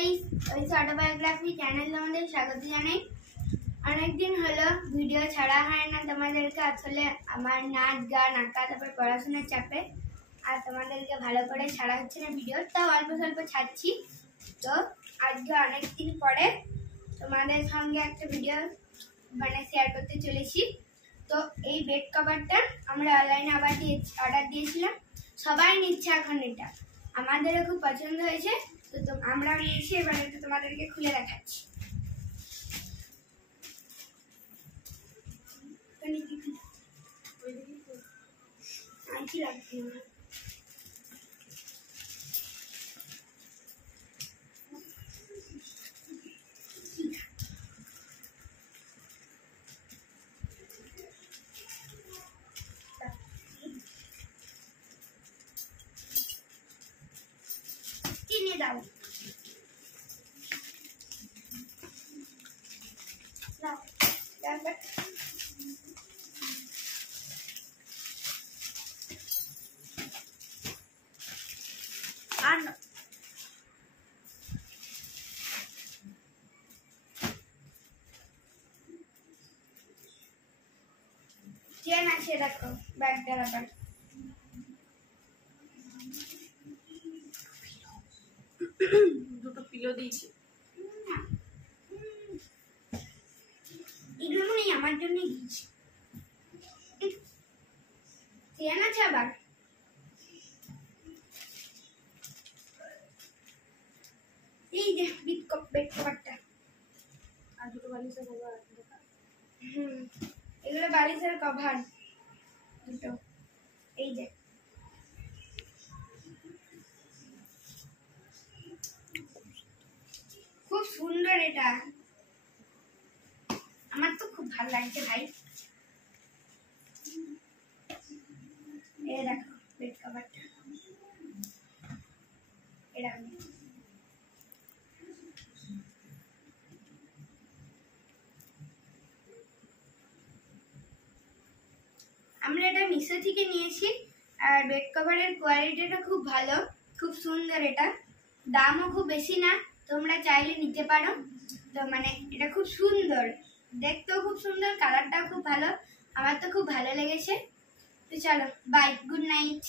Guys, ওই autobiography channel তোমাদের স্বাগত জানাই। অনেকদিন হলো ভিডিও ছাড়া হয় না তোমাদেরকে। আসলে আমার নাচ গান আঁকা তারপর পড়াশোনার চাপে আর তোমাদেরকে ভালো করে ছাড়া হচ্ছে না ভিডিও, তাও অল্প স্বল্প ছাড়ছি। তো আজকে অনেকদিন পরে তোমাদের সঙ্গে একটা ভিডিও শেয়ার করতে চলেছি। তো এই বেড কভারটা আমরা অনলাইনে অর্ডার দিয়েছিলাম, সবাই নিচ্ছে এখন। এটা আমাদেরও খুব পছন্দ হয়েছে, তো আমরা নিয়েছি। এবার এটা তোমাদেরকে খুলে দেখাচ্ছি। কি লাগছে কিনে দাও না, আর না চেন আছে, দেখো ব্যাগটার আবার দুটো পিলো দিয়েছি। এগুলো মনে হয় আমার জন্য দিয়েছি। চেন আছে আবার, এই যে বেড কভারটা আর দুটো বালিশের কভার। এগুলো বালিশের কভার দুটো। এই যে খুব সুন্দর, এটা আমার তো খুব ভালো লাগছে ভাই। এই দেখো বেড কভারটা এরকম। আমরা এটা মিশো থেকে নিয়েছি, আর বেড কভারের কোয়ালিটিটা খুব ভালো, খুব সুন্দর। এটা দামও খুব বেশি না, তোমরা চাইলে নিতে পারো। তো এটা খুব সুন্দর, দেখতেও খুব সুন্দর, কালারটাও খুব ভালো, আমার তো খুব ভালো লেগেছে। তো চলো, বাই, গুড নাইট।